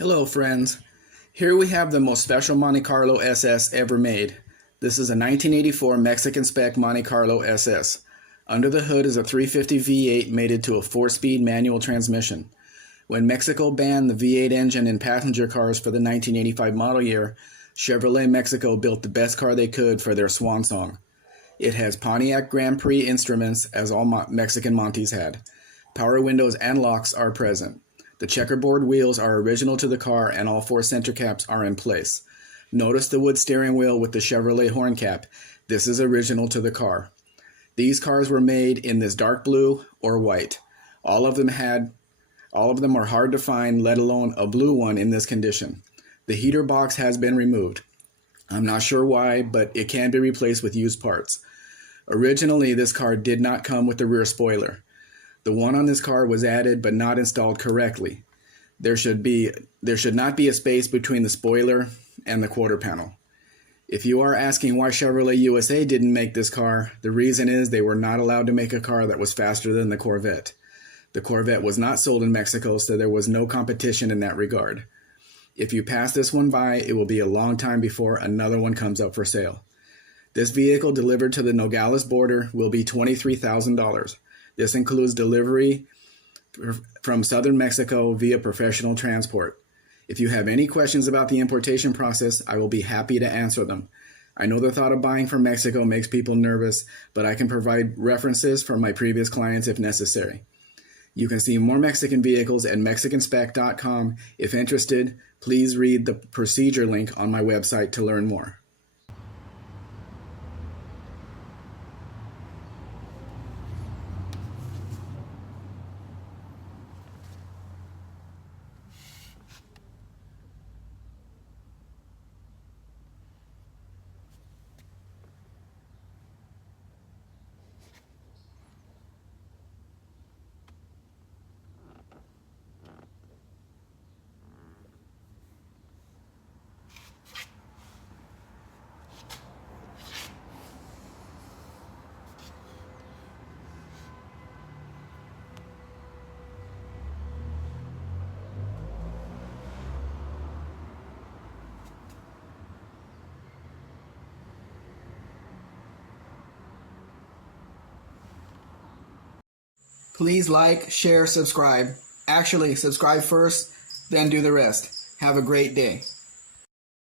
Hello friends, here we have the most special Monte Carlo SS ever made. This is a 1984 Mexican Spec Monte Carlo SS. Under the hood is a 350 V8 mated to a 4-speed manual transmission. When Mexico banned the V8 engine in passenger cars for the 1985 model year, Chevrolet Mexico built the best car they could for their swan song. It has Pontiac Grand Prix instruments, as all Mexican Montes had. Power windows and locks are present. The checkerboard wheels are original to the car and all 4 center caps are in place. Notice the wood steering wheel with the Chevrolet horn cap. This is original to the car. These cars were made in this dark blue or white. All of them are hard to find, let alone a blue one in this condition. The heater box has been removed. I'm not sure why, but it can be replaced with used parts. Originally, this car did not come with the rear spoiler. The one on this car was added but not installed correctly. There should not be a space between the spoiler and the quarter panel. If you are asking why Chevrolet USA didn't make this car, the reason is they were not allowed to make a car that was faster than the Corvette. The Corvette was not sold in Mexico, so there was no competition in that regard. If you pass this one by, it will be a long time before another one comes up for sale. This vehicle delivered to the Nogales border will be $23,000. This includes delivery from southern Mexico via professional transport. If you have any questions about the importation process, I will be happy to answer them. I know the thought of buying from Mexico makes people nervous, but I can provide references from my previous clients if necessary. You can see more Mexican vehicles at mexicanspec.com. If interested, please read the procedure link on my website to learn more. Please like, share, subscribe. Actually, subscribe first, then do the rest. Have a great day.